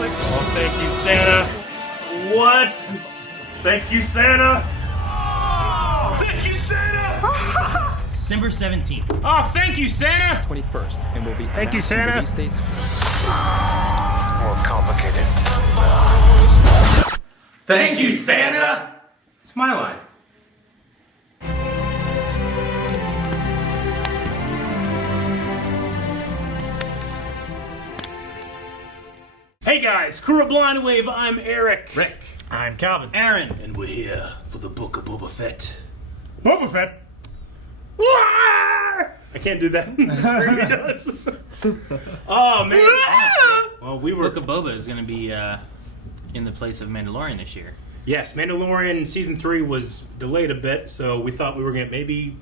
It's like, oh, thank you, Santa. What? Thank you, Santa. Oh, thank you, Santa. December 17th. Oh, thank you, Santa. 21st, and we'll be Thank you, Santa. release dates. More complicated. Thank you, Santa. It's my line. Hey guys, Crew of Blind Wave, I'm Eric. Rick. I'm Calvin. Aaron. And we're here for the Book of Boba Fett. Boba Fett. I can't do that. The scream he does. Oh, man. Well, we were... Book of Boba is going to be in the place of Mandalorian this year. Yes, Mandalorian Season 3 was delayed a bit, so we thought we were going to maybe...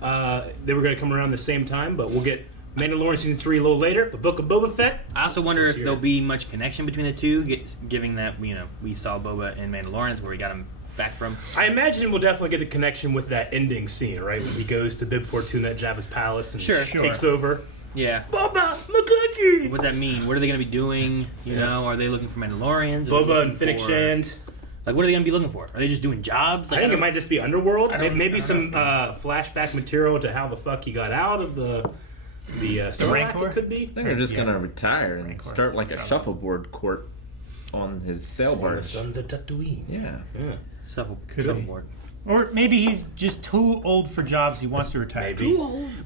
they were going to come around the same time, but we'll get Mandalorian Season 3 a little later. But Book of Boba Fett... I also wonder if year. there'll be much connection between the two, given that, we saw Boba in Mandalorian, where we got him back from. I imagine we'll definitely get the connection with that ending scene, right? When he goes to Bib Fortuna at Jabba's palace and takes over. Yeah. Boba, McClucky! What's that mean? What are they going to be doing? You know, are they looking for Mandalorians? Boba and Fennec Shand. Like, what are they going to be looking for? Are they just doing jobs? I think it might just be Underworld. Maybe some flashback material to how the fuck he got out of the Rancor. It could be. I think they're just gonna retire and start like a shuffleboard court on his sail On the barge. Sons of Tatooine. Yeah. Shuffleboard. Or maybe he's just too old for jobs. He wants to retire. Maybe.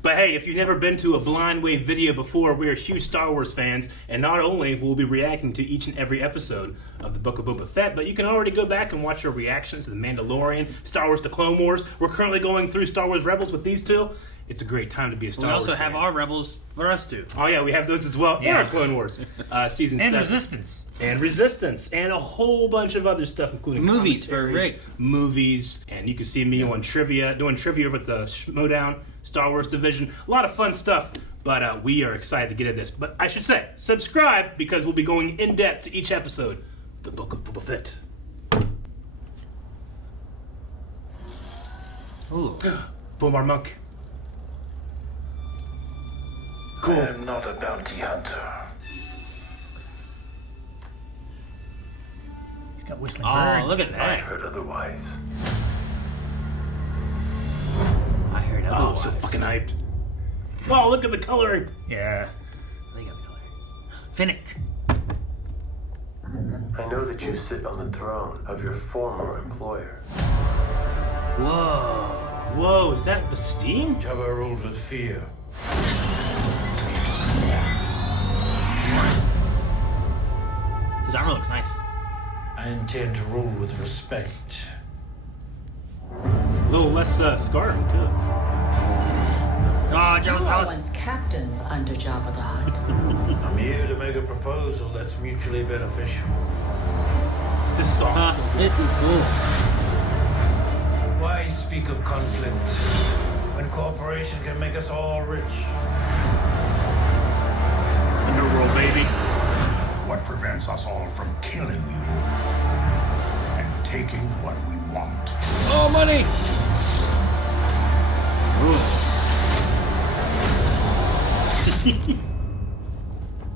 But hey, if you've never been to a Blind Wave video before, we are huge Star Wars fans, and not only will we be reacting to each and every episode of the Book of Boba Fett, but you can already go back and watch our reactions to The Mandalorian, Star Wars: The Clone Wars. We're currently going through Star Wars Rebels with these two. It's a great time to be a Star Wars We also fan. have our Rebels for us too. Oh yeah, we have those as well. And our Clone Wars season 7. And Resistance. And a whole bunch of other stuff, including Movies for commentaries, Rick. Movies. And you can see me on trivia, doing trivia with the Schmodown Star Wars division. A lot of fun stuff. But we are excited to get into this. But I should say, subscribe, because we'll be going in depth to each episode. The Book of Boba Fett. Ooh. Bomar Monk. I am not a bounty hunter. He's got whistling Oh, birds. look at I that. heard otherwise. I heard Oh, I'm otherwise. so fucking hyped. Oh, look at the coloring. Yeah. They got the color. Fennec. I know that you sit on the throne of your former employer. Whoa. Whoa, is that Bastine? Jabba ruled with fear. His armor looks nice. I intend to rule with respect. A little less scarring, too. Oh, You Jabba's were palace. once captains under Jabba the Hutt. I'm here to make a proposal that's mutually beneficial. This song. This is cool. Why speak of conflict when cooperation can make us all rich? Underworld, baby. What prevents us all from killing you and taking what we want? Oh, money!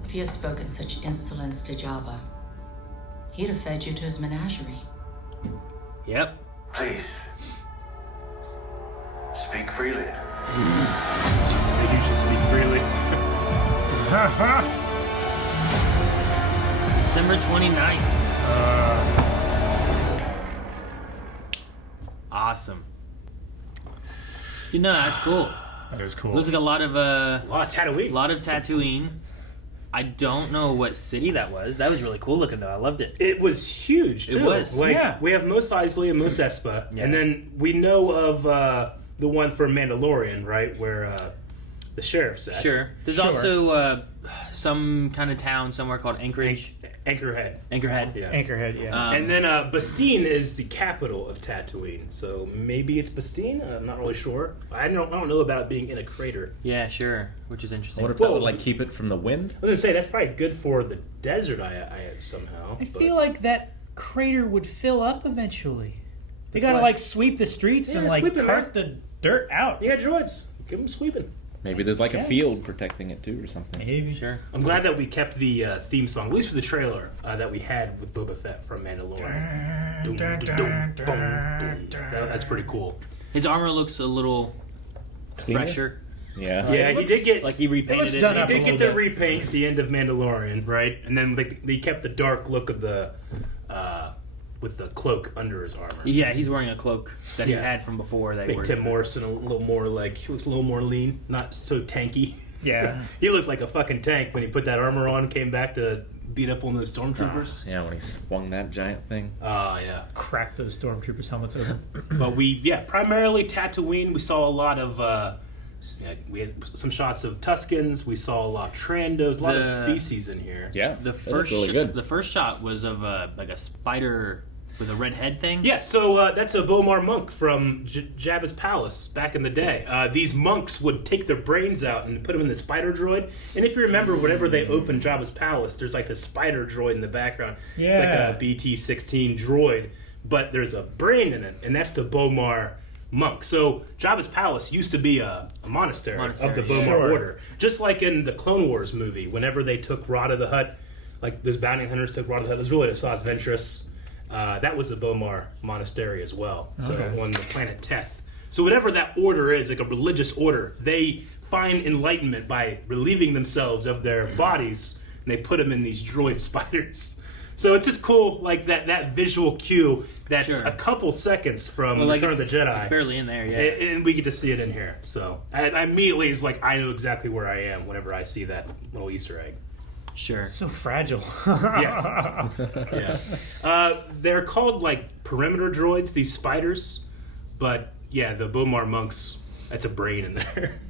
If you had spoken such insolence to Jabba, he'd have fed you to his menagerie. Yep. Please. Speak freely. Maybe you should speak freely. December 29th. Awesome. You know, that's cool. That is cool. Looks like a lot of Tatooine. I don't know what city that was. That was really cool looking though. I loved it. It was huge, too. It was. We have Mos Eisley and Mos Espa, Yeah. and then we know of the one for Mandalorian, right, where the sheriff's at. Sure. There's also some kind of town somewhere called Anchorage. Anchorhead. Anchorhead. Yeah. Anchorhead, yeah. And then Bastine is the capital of Tatooine, so maybe it's Bastine. I'm not really sure. I don't know about it being in a crater. Yeah, sure. Which is I interesting. wonder if that would like keep it from the wind. I was gonna say that's probably good for the desert. I somehow. I feel like that crater would fill up eventually. They gotta like sweep the streets and like sweep it, cart man. the dirt out. Yeah, droids. Give them sweeping. Maybe there's like a Yes. field protecting it too or something. Maybe. Sure. I'm glad that we kept the theme song, at least for the trailer, that we had with Boba Fett from Mandalorian. Doom, da, doom, boom, doom. That's pretty cool. His armor looks a little Cleaner? fresher. Yeah. Yeah, he did get Like he repainted looks it. done he up did a get little the bit. repaint at the end of Mandalorian, right? And then they kept the dark look of the with the cloak under his armor. Yeah, he's wearing a cloak that he Yeah. had from before. They Make were. Tim Morrison a little more like he looks a little more lean, not so tanky. Yeah. He looked like a fucking tank when he put that armor on, came back to beat up one of those stormtroopers. Yeah, when he swung that giant thing. Yeah. Crack those stormtroopers' helmets open. But primarily Tatooine. We saw a lot of, we had some shots of Tuskens. We saw a lot of Trandos, a lot of The- species in here. Yeah. The that looked first really good. the first shot was of like a spider with a red head thing. Yeah, so that's a Bomar monk from Jabba's palace back in the day. These monks would take their brains out and put them in the spider droid. And if you remember, whenever they open Jabba's palace, there's like a spider droid in the background. Yeah. It's like a BT-16 droid, but there's a brain in it, and that's the Bomar monk. So Jabba's palace used to be a monastery of the Bomar Sure. order. Just like in the Clone Wars movie, whenever they took Rada the Hutt, like those bounty hunters took Rada the Hutt, it was really a Saz Ventress. That was the Bomar monastery as well, so Okay. on the planet Teth. So whatever that order is, like a religious order, they find enlightenment by relieving themselves of their bodies, and they put them in these droid spiders. So it's just cool, like that visual cue that's Sure. a couple seconds from Well, like Return of the Jedi. It's barely in there. Yeah. And we get to see it in here. So I immediately, it's like I know exactly where I am whenever I see that little Easter egg. Sure. So fragile. Yeah. Yeah. They're called like perimeter droids, these spiders. But yeah, the Bomar monks, that's a brain in there.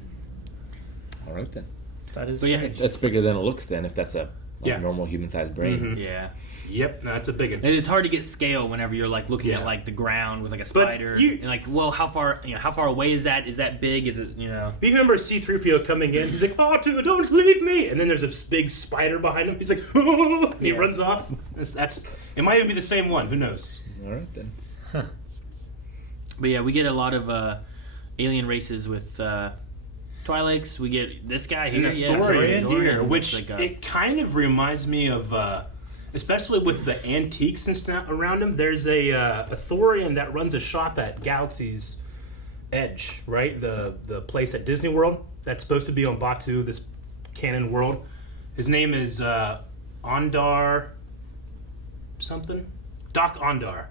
All right then. That is But yeah, strange. That's bigger than it looks then if that's a Yeah. normal human-sized brain. Yeah. Yep, no, that's a big one. And it's hard to get scale whenever you're like looking Yeah. at like the ground with like a But spider you- and like, well, how far away is that? Is that big? Is it Do you remember C-3PO coming in? He's like, "R2, don't leave me!" And then there's a big spider behind him. He's like, "Oh!" He runs off. It might even be the same one. Who knows? All right then. But yeah, we get a lot of alien races with Twi'leks. We get this guy here, An yeah, Thorian Thorian, deer, looks which like a- it kind of reminds me of, especially with the antiques and stuff around him. There's a Thorian that runs a shop at Galaxy's Edge, right? The place at Disney World that's supposed to be on Batuu, this canon world. His name is Ondar something, Doc Ondar,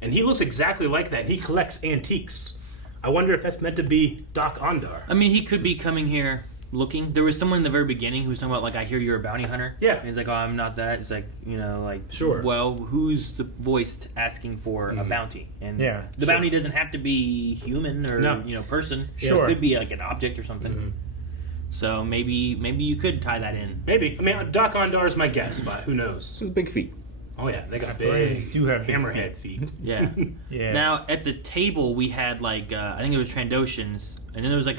and he looks exactly like that. He collects antiques. I wonder if that's meant to be Doc Ondar. I mean, he could be coming here looking. There was someone in the very beginning who was talking about like, I hear you're a bounty hunter. Yeah. And he's like, oh, I'm not that. It's like, Sure. Well, who's the voice asking for a bounty? And Yeah, the sure. bounty doesn't have to be human or No. person. Sure. It could be like an object or something. So maybe you could tie that in. Maybe. I mean, Doc Ondar is my guess, but who knows? This is big feet. Oh yeah, they got Thorians big do have big hammerhead feet. Yeah. Yeah. Now at the table we had like I think it was Trandoshans, and then there was like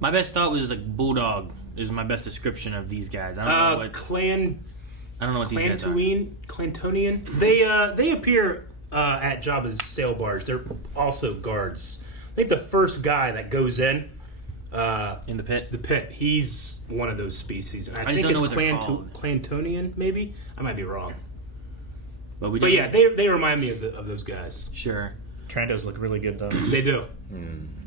my best thought was like bulldog is my best description of these guys. I don't know what I don't know what these guys are. Clantonian. They appear at Jabba's sail barge. They're also guards. I think the first guy that goes in In the pit. the pit, he's one of those species. And I just think don't it's know what they're called. Clantonian, maybe. I might be wrong. But we But don't yeah, they remind me of those guys. sure. Trandos look really good though. They do.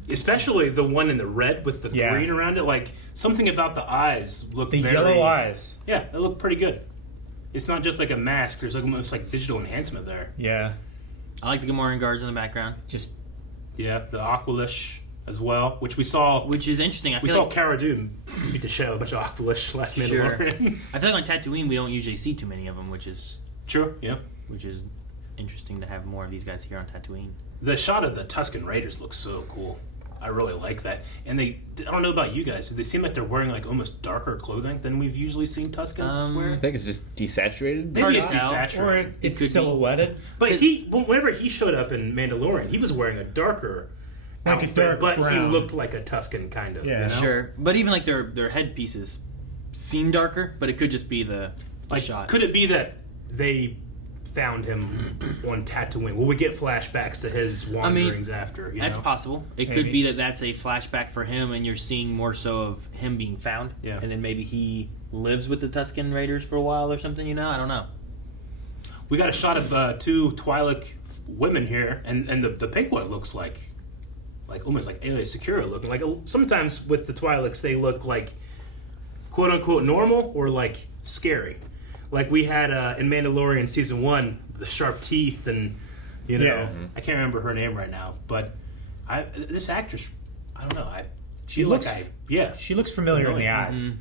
Especially the one in the red with the Yeah. green around it. Like, something about the eyes look The very... yellow eyes. Yeah, they look pretty good. It's not just like a mask. There's like almost like digital enhancement there. Yeah. I like the Gamorrean guards in the background, Just Yeah, the Aqualish as well, which we saw. which is interesting. I We feel saw like Cara Dune beat the show, a bunch of Aqualish last Mandalorian. I feel like on Tatooine we don't usually see too many of them, which is True, yeah. interesting to have more of these guys here on Tatooine. The shot of the Tusken Raiders looks so cool. I really like that. And I don't know about you guys, they seem like they're wearing like almost darker clothing than we've usually seen Tuskens I wear. think it's just desaturated. Maybe it's to tell. desaturated. or it's could be. silhouetted. But whenever he showed up in Mandalorian, he was wearing a darker Like a outfit, dark but he brown. looked like a Tusken kind of. Yeah. You know? Sure, but even like their headpieces seem darker, but it could just be the Like, shot. could it be that they found him on Tatooine? Will we get flashbacks to his wanderings after? That's possible. It could be that that's a flashback for him, and you're seeing more so of him being found. Yeah. And then maybe he lives with the Tusken Raiders for a while or something. I don't know. We got a shot of 2 Twi'lek women here, and the pink one looks like almost like Aayla Secura looking. Like sometimes with the Twi'leks, they look like quote unquote normal or like scary. Like we had in Mandalorian season 1, the sharp teeth and I can't remember her name right now, but this actress, I don't know. She looks familiar in the eyes. Mm-hmm.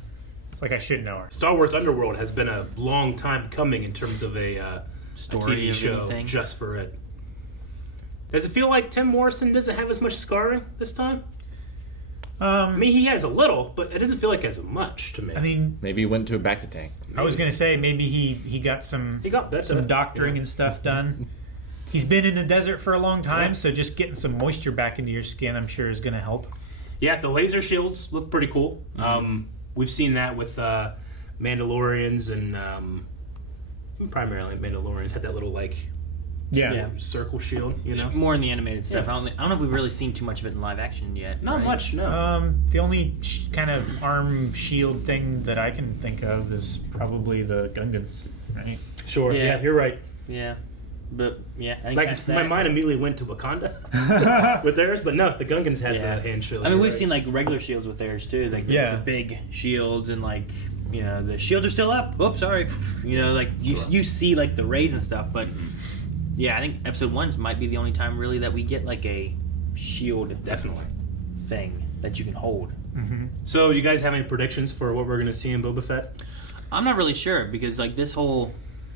It's like I should know her. Star Wars Underworld has been a long time coming in terms of a story TV show anything. Just for it. Does it feel like Tim Morrison doesn't have as much scarring this time? I mean, he has a little, but it doesn't feel like as much to me. I mean, maybe he went to a back-to-tank. I was going to say maybe he got some doctoring and stuff done. He's been in the desert for a long time, so just getting some moisture back into your skin, I'm sure, is going to help. Yeah, the laser shields look pretty cool. Mm-hmm. We've seen that with Mandalorians and primarily Mandalorians had that little circle shield, More in the animated stuff. I don't know if we've really seen too much of it in live action yet. Not much, no. The only kind of arm shield thing that I can think of is probably the Gungans, right? Sure, yeah you're right. Yeah. But, I think my mind immediately went to Wakanda with theirs, but no, the Gungans had the hand shield. I mean, we've seen, regular shields with theirs, too. The big shields and, the shields are still up. Oops, sorry. You see, the rays and stuff, but... Yeah, I think episode 1 might be the only time really that we get a shield thing that you can hold. Mm-hmm. So, you guys have any predictions for what we're going to see in Boba Fett? I'm not really sure because this whole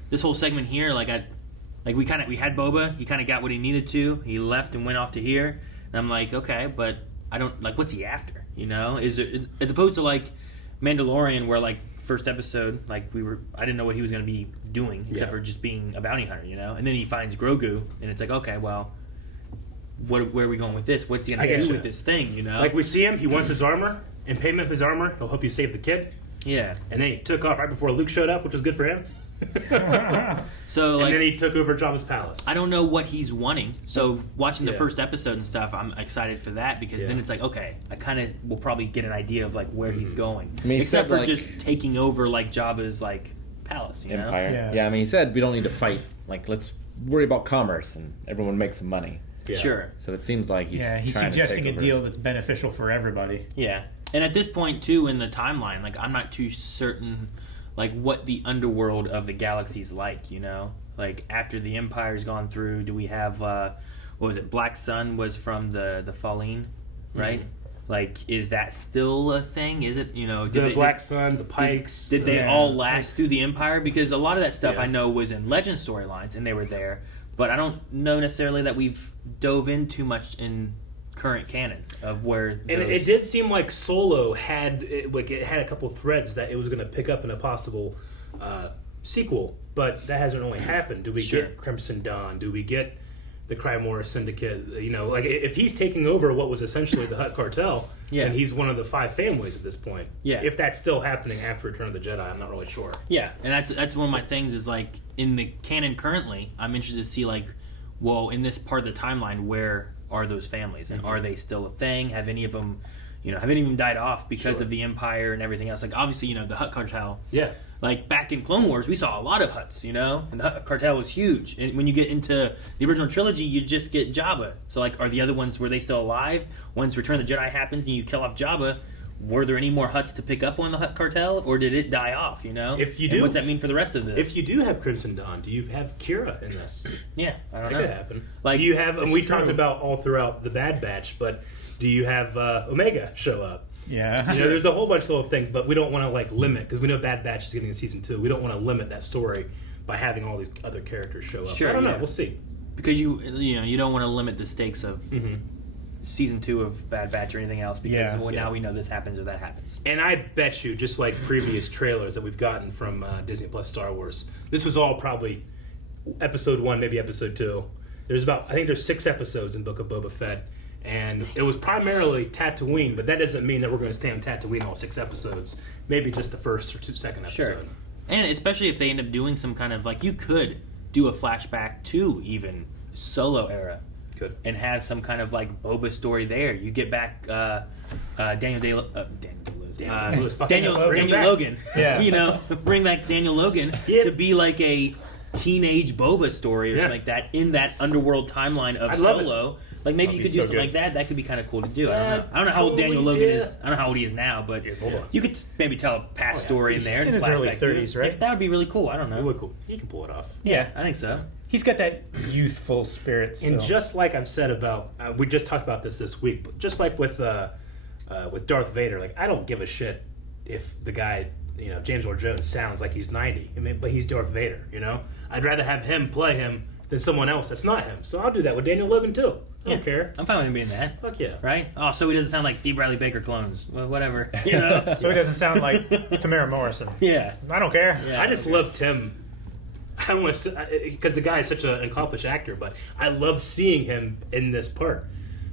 segment here, we had Boba. He kind of got what he needed to. He left and went off to here, and I'm like, okay, but I don't what's he after? Is it as opposed to Mandalorian where first episode, I didn't know what he was going to be doing except for just being a bounty hunter, and then he finds Grogu, and it's okay, well, where are we going with this? What's he going to do with this thing, we see him, he wants his armor. In payment for his armor, he'll help you save the kid. Yeah. And then he took off right before Luke showed up, which was good for him. So and then he took over Jabba's palace. I don't know what he's wanting. So watching the first episode and stuff, I'm excited for that because then it's okay, I kind of will probably get an idea of where he's going. I mean, except for just taking over Jabba's palace, empire. Yeah, I mean, he said we don't need to fight. Let's worry about commerce and everyone makes some money. Yeah. Sure. So it seems like he's suggesting to a deal that's beneficial for everybody. Yeah, and at this point too in the timeline, I'm not too certain. What the underworld of the galaxy's after the Empire's gone through, do we have what was it? Black Sun was from the Falleen, right? Mm-hmm. Is that still a thing? Is it the Black Sun, the Pikes? Did they all last through the Empire? Because a lot of that stuff I know was in Legend storylines, and they were there, but I don't know necessarily that we've dove in too much in current canon of where and it did seem like Solo had it had a couple threads that it was going to pick up in a possible sequel, but that hasn't really happened. Do we get Crimson Dawn? Do we get the Crymora Syndicate? If he's taking over what was essentially the Hutt cartel, then he's one of the 5 families at this point. Yeah, if that's still happening after Return of the Jedi, I'm not really sure. Yeah, and that's one of my things is in the canon currently, I'm interested to see in this part of the timeline where are those families and are they still a thing? Have any of them died off because of the Empire and everything else? Obviously, the Hutt cartel. Yeah. Back in Clone Wars, we saw a lot of Hutts, and the Hutt cartel was huge. And when you get into the original trilogy, you just get Jabba. So, are the other ones, were they still alive? Once Return of the Jedi happens and you kill off Jabba, were there any more Hutts to pick up on the Hutt cartel, or did it die off, If you do, and what's that mean for the rest of the... If you do have Crimson Dawn, do you have Kira in this? Yeah, I don't know. That could happen. Do you have, and we talked about all throughout the Bad Batch, but do you have Omega show up? Yeah. There's a whole bunch of little things, but we don't want to limit, because we know Bad Batch is getting a season 2. We don't want to limit that story by having all these other characters show up. Sure, so I don't know. We'll see. Because you don't want to limit the stakes of... Mm-hmm. Season 2 of Bad Batch or anything else because now we know this happens or that happens. And I bet you, just like previous trailers that we've gotten from Disney Plus Star Wars, this was all probably episode 1, maybe episode 2. I think there's 6 episodes in Book of Boba Fett, and it was primarily Tatooine, but that doesn't mean that we're going to stay on Tatooine all 6 episodes. Maybe just the first or second episode. Sure. And especially if they end up doing some kind of you could do a flashback to even Solo era. Good. And have some kind of like Boba story there. You get back Daniel Logan. Yeah. You know, bring back Daniel Logan to be like a teenage Boba story or something like that in that underworld timeline of Solo. Like maybe you could do something like that. That could be kind of cool to do. I don't know how old Daniel Logan is. I don't know how old he is now, but you could maybe tell a past story in there. He's in his early 30s, right? That would be really cool. I don't know. Really cool. He can pull it off. Yeah, I think so. He's got that youthful spirit still. And just like I've said about, we just talked about this week, but just like with Darth Vader, like I don't give a shit if the guy, James Earl Jones sounds like he's 90, but he's Darth Vader, I'd rather have him play him than someone else that's not him. So I'll do that with Daniel Logan too. I don't care. I'm fine with him being that. Fuck yeah. Right? Oh, so he doesn't sound like D. Bradley Baker clones. Well, whatever. So he doesn't sound like Tamara Morrison. Yeah. I don't care. Yeah, I just love Tim. I don't want to, because the guy is such an accomplished actor, but I love seeing him in this part.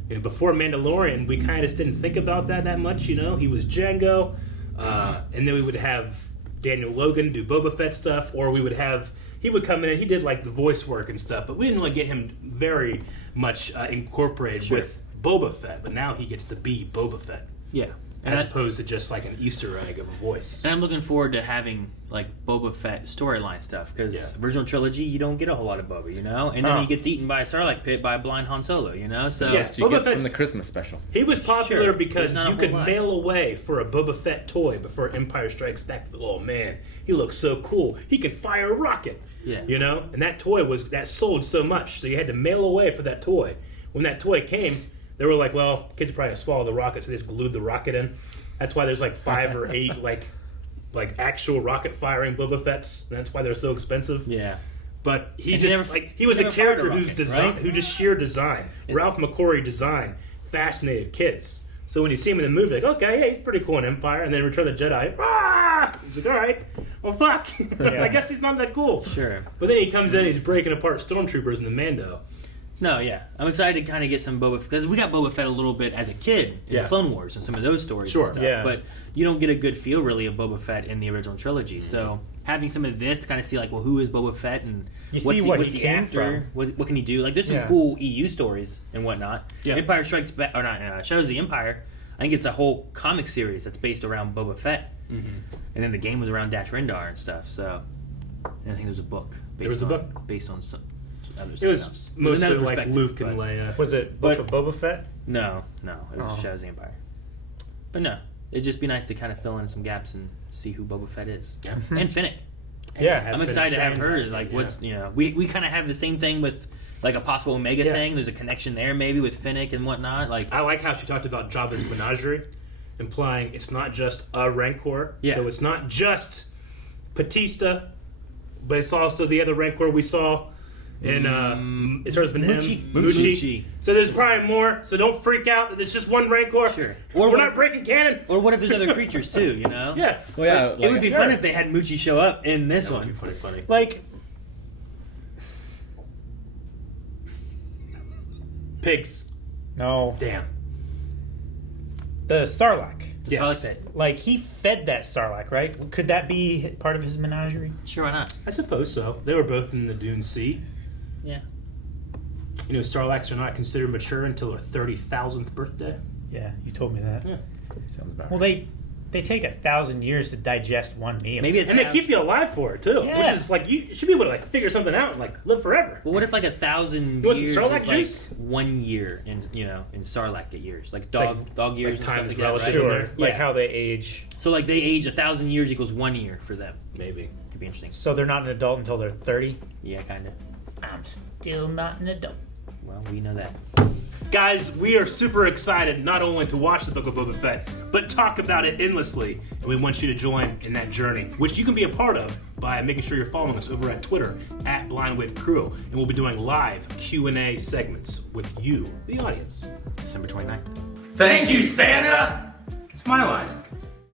Before Mandalorian, we kind of just didn't think about that much. He was Jango, and then we would have Daniel Logan do Boba Fett stuff, or he would come in and he did like the voice work and stuff, but we didn't really get him very much incorporated with Boba Fett. But now he gets to be Boba Fett. Yeah. As opposed to just like an Easter egg of a voice. And I'm looking forward to having like Boba Fett storyline stuff, because original trilogy you don't get a whole lot of Boba, and then he gets eaten by a Sarlacc pit by a blind Han Solo, so he gets from the Christmas special. He was popular because you could mail away for a Boba Fett toy before Empire Strikes Back. Oh man, he looks so cool. He could fire a rocket. Yeah. And that toy that sold so much, so you had to mail away for that toy. When that toy came, they were like, well, kids are probably gonna swallow the rocket, so they just glued the rocket in. That's why there's like 5 or 8 like actual rocket firing Boba Fetts. And that's why they're so expensive. Yeah. But he was a character who just sheer design. Ralph McQuarrie design fascinated kids. So when you see him in the movie, like, okay, yeah, he's pretty cool in Empire, and then Return of the Jedi, he's like, all right, well, fuck. I guess he's not that cool. Sure. But then he comes in, he's breaking apart stormtroopers in the Mando. No, yeah. I'm excited to kind of get some Boba Fett, because we got Boba Fett a little bit as a kid in Clone Wars and some of those stories and stuff. Yeah. But you don't get a good feel, really, of Boba Fett in the original trilogy. So having some of this to kind of see, like, well, who is Boba Fett and what's he after? What can he do? Like, there's some cool EU stories and whatnot. Yeah. Empire Strikes Back, or not, Shadows of the Empire, I think it's a whole comic series that's based around Boba Fett. Mm-hmm. And then the game was around Dash Rendar and stuff. So, and I think there was a book. Based on some other stuff. It was mostly like Luke and Leia. Was it Book of Boba Fett? No. It was Shadows of the Empire. But no, it'd just be nice to kind of fill in some gaps and see who Boba Fett is. Yeah. And Finnick. Yeah. I'm excited to have her. Like, we kind of have the same thing with like a possible Omega thing. There's a connection there maybe with Finnick and whatnot. Like, I like how she talked about Jabba's menagerie, implying it's not just a Rancor. Yeah. So it's not just Batista, but it's also the other Rancor we saw in it starts with an Muchi. So there's probably more. So don't freak out that it's just one Rancor. Sure. Or we're not breaking canon. Or what if there's other creatures too? Yeah. Well, yeah. Like, it would be fun if they had Muchi show up in this one. Would be funny. Like pigs. No. Damn. The Sarlacc. Yes. Like, he fed that Sarlacc, right? Could that be part of his menagerie? Sure, why not? I suppose so. They were both in the Dune Sea. Yeah. Sarlaccs are not considered mature until their 30,000th birthday. Yeah, you told me that. Yeah. Sounds about Well, they take 1,000 years to digest one meal. Maybe and they keep you alive for it too, which is like you should be able to like figure something out and like live forever. Well, what if like 1,000 want years some Sarlacc is like juice? 1 year in in Sarlacc years, like dog years and stuff times like that, relative. right? Sure. Like Yeah. how they age. So like they age 1,000 years equals 1 year for them. Maybe. Could be interesting. So they're not an adult until they're 30? Yeah, kind of. I'm still not an adult. Well, we know that. Guys, we are super excited not only to watch the Book of Boba Fett, but talk about it endlessly. And we want you to join in that journey, which you can be a part of by making sure you're following us over at Twitter at BlindWaveCrew. And we'll be doing live Q&A segments with you, the audience. December 29th. Thank you, Santa! It's my line.